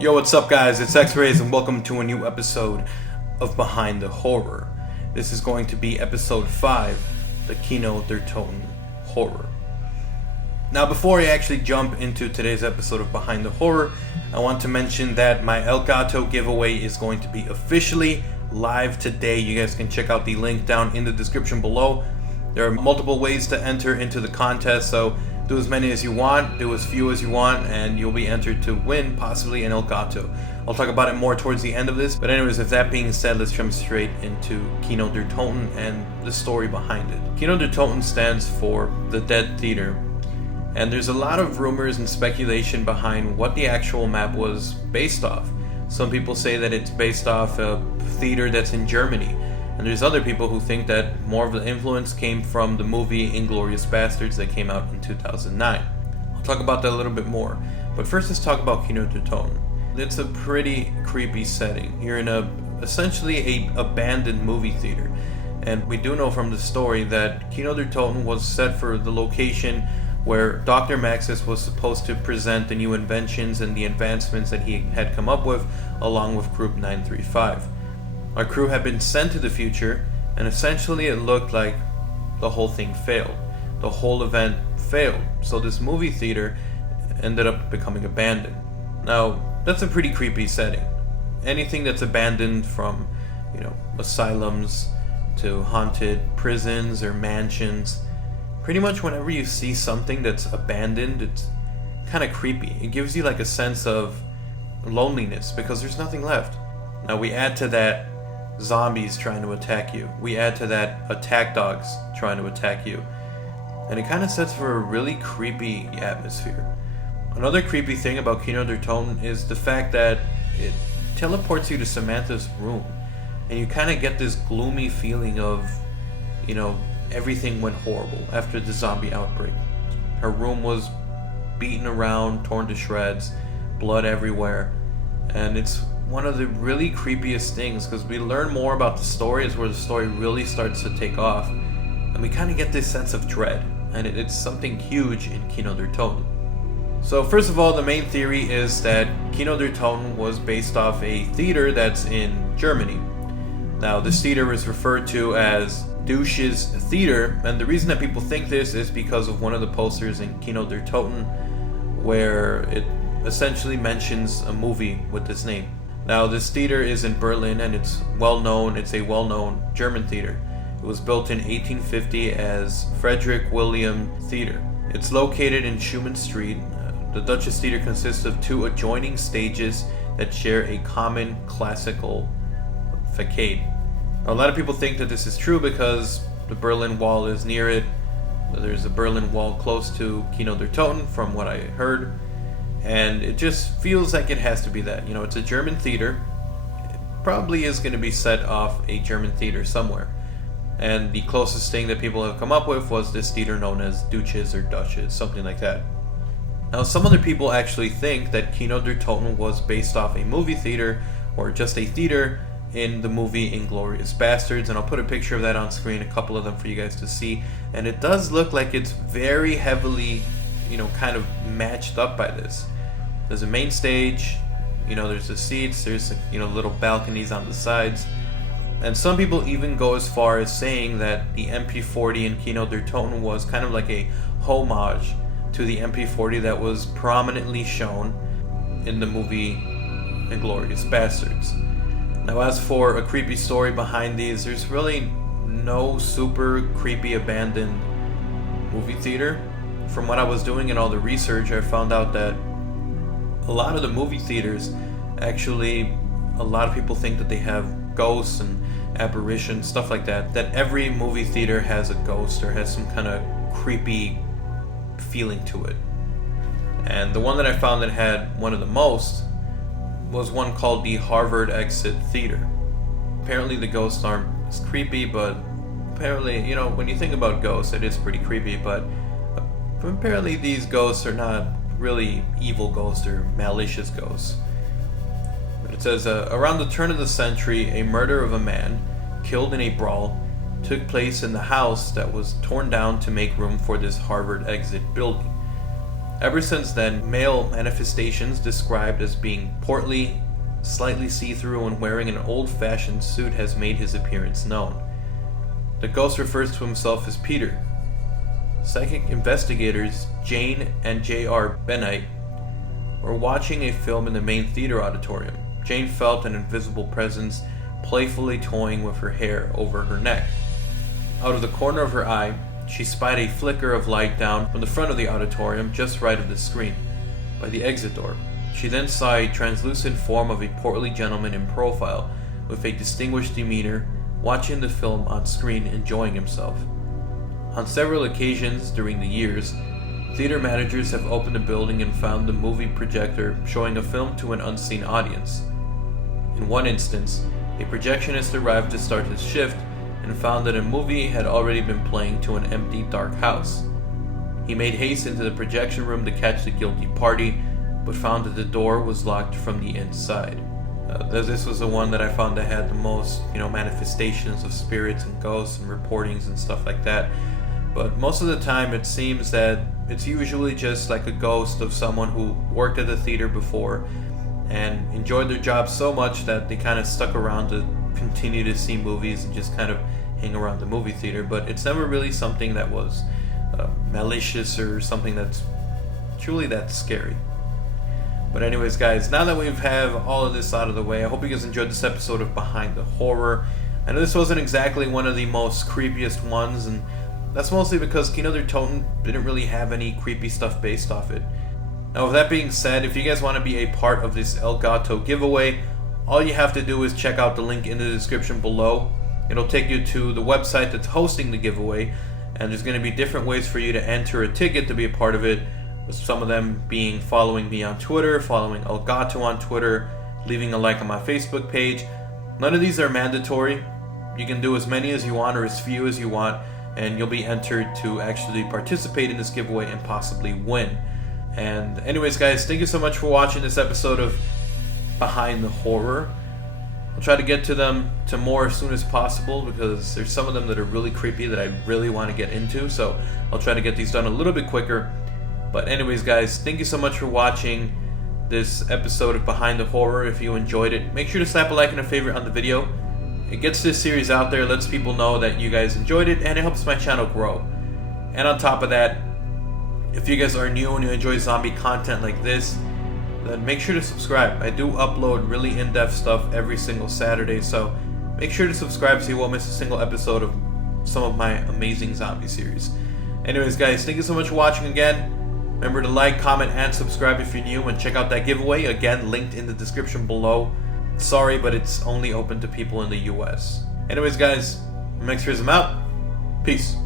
Yo, what's up guys? It's XRAYZ and welcome to a new episode of Behind the Horror. This is going to be episode 5, the Kino Der Toten horror. Now before I actually jump into today's episode of Behind the Horror, I want to mention that my Elgato giveaway is going to be officially live today. You guys can check out the link down in the description below. There are multiple ways to enter into the contest, so do as many as you want, do as few as you want, and you'll be entered to win possibly an Elgato. I'll talk about it more towards the end of this, but anyways, with that being said, let's jump straight into Kino Der Toten and the story behind it. Kino Der Toten stands for the Dead Theater, and there's a lot of rumors and speculation behind what the actual map was based off. Some people say that it's based off a theater that's in Germany, and there's other people who think that more of the influence came from the movie Inglourious Basterds that came out in 2009. I'll talk about that a little bit more, but first let's talk about Kino Der Toten. It's a pretty creepy setting. You're in essentially a abandoned movie theater, and we do know from the story that Kino Der Toten was set for the location where Dr. Maxis was supposed to present the new inventions and the advancements that he had come up with, along with Group 935. Our crew had been sent to the future, and essentially it looked like the whole thing failed. The whole event failed, so this movie theater ended up becoming abandoned. Now, that's a pretty creepy setting. Anything that's abandoned, from, asylums to haunted prisons or mansions, pretty much whenever you see something that's abandoned, it's kind of creepy. It gives you like a sense of loneliness because there's nothing left. Now we add to that zombies trying to attack you. We add to that attack dogs trying to attack you. And it kind of sets for a really creepy atmosphere. Another creepy thing about Kino Der Toten is the fact that it teleports you to Samantha's room. And you kind of get this gloomy feeling of, everything went horrible after the zombie outbreak. Her room was beaten around, torn to shreds, blood everywhere. And it's one of the really creepiest things, because we learn more about the story is where the story really starts to take off, and we kind of get this sense of dread, and it's something huge in Kino Der Toten. So first of all, the main theory is that Kino Der Toten was based off a theater that's in Germany. Now this theater is referred to as Douche's Theater, and the reason that people think this is because of one of the posters in Kino Der Toten where it essentially mentions a movie with this name. Now this theater is in Berlin, and it's a well-known German theater. It was built in 1850 as Frederick William Theater. It's located in Schumann Street. The Duchess Theater consists of two adjoining stages that share a common classical facade. Now, a lot of people think that this is true because the Berlin Wall is near it. There's a Berlin Wall close to Kino Der Toten, from what I heard. And it just feels like it has to be that. It's a German theater. It probably is going to be set off a German theater somewhere. And the closest thing that people have come up with was this theater known as Duchess or Duchess, something like that. Now, some other people actually think that Kino Der Toten was based off a movie theater, or just a theater in the movie Inglourious Basterds, and I'll put a picture of that on screen, a couple of them for you guys to see. And it does look like it's very heavily kind of matched up by this. There's a main stage, there's the seats, there's little balconies on the sides, and some people even go as far as saying that the MP40 in Kino Der Toten was kind of like a homage to the MP40 that was prominently shown in the movie Inglourious Basterds. Now, as for a creepy story behind these, there's really no super creepy abandoned movie theater. From what I was doing in all the research, I found out that a lot of the movie theaters, actually, a lot of people think that they have ghosts and apparitions, stuff like that. That every movie theater has a ghost or has some kind of creepy feeling to it. And the one that I found that had one of the most was one called the Harvard Exit Theater. Apparently the ghosts aren't as creepy, but apparently, when you think about ghosts, it is pretty creepy, but apparently these ghosts are not really evil ghosts or malicious ghosts. But it says, around the turn of the century, a murder of a man, killed in a brawl, took place in the house that was torn down to make room for this Harvard Exit building. Ever since then, male manifestations described as being portly, slightly see-through, and wearing an old-fashioned suit has made his appearance known. The ghost refers to himself as Peter. Psychic investigators Jane and J.R. Bennett were watching a film in the main theater auditorium. Jane felt an invisible presence playfully toying with her hair over her neck. Out of the corner of her eye, she spied a flicker of light down from the front of the auditorium just right of the screen, by the exit door. She then saw a translucent form of a portly gentleman in profile with a distinguished demeanor watching the film on screen, enjoying himself. On several occasions during the years, theater managers have opened the building and found the movie projector showing a film to an unseen audience. In one instance, a projectionist arrived to start his shift and found that a movie had already been playing to an empty, dark house. He made haste into the projection room to catch the guilty party, but found that the door was locked from the inside. This was the one that I found that had the most, manifestations of spirits and ghosts and reportings and stuff like that. But most of the time it seems that it's usually just like a ghost of someone who worked at the theater before and enjoyed their job so much that they kind of stuck around to continue to see movies and just kind of hang around the movie theater. But it's never really something that was malicious or something that's truly that scary. But anyways, guys, now that we have all of this out of the way, I hope you guys enjoyed this episode of Behind the Horror. I know this wasn't exactly one of the most creepiest ones, and that's mostly because Kino Der Toten didn't really have any creepy stuff based off it. Now, with that being said, if you guys want to be a part of this Elgato giveaway, all you have to do is check out the link in the description below. It'll take you to the website that's hosting the giveaway, and there's going to be different ways for you to enter a ticket to be a part of it, with some of them being following me on Twitter, following Elgato on Twitter, leaving a like on my Facebook page. None of these are mandatory. You can do as many as you want or as few as you want, and you'll be entered to actually participate in this giveaway and possibly win. And anyways, guys, thank you so much for watching this episode of Behind the Horror. I'll try to get to them to more as soon as possible, because there's some of them that are really creepy that I really want to get into, so I'll try to get these done a little bit quicker. But anyways, guys, thank you so much for watching this episode of Behind the Horror. If you enjoyed it, make sure to slap a like and a favorite on the video. It gets this series out there, lets people know that you guys enjoyed it, and it helps my channel grow. And on top of that, if you guys are new and you enjoy zombie content like this, then make sure to subscribe. I do upload really in-depth stuff every single Saturday, so make sure to subscribe so you won't miss a single episode of some of my amazing zombie series. Anyways, guys, thank you so much for watching again. Remember to like, comment, and subscribe if you're new, and check out that giveaway, again linked in the description below. Sorry, but it's only open to people in the US. Anyways, guys, I'm XRAYZ, I'm out. Peace.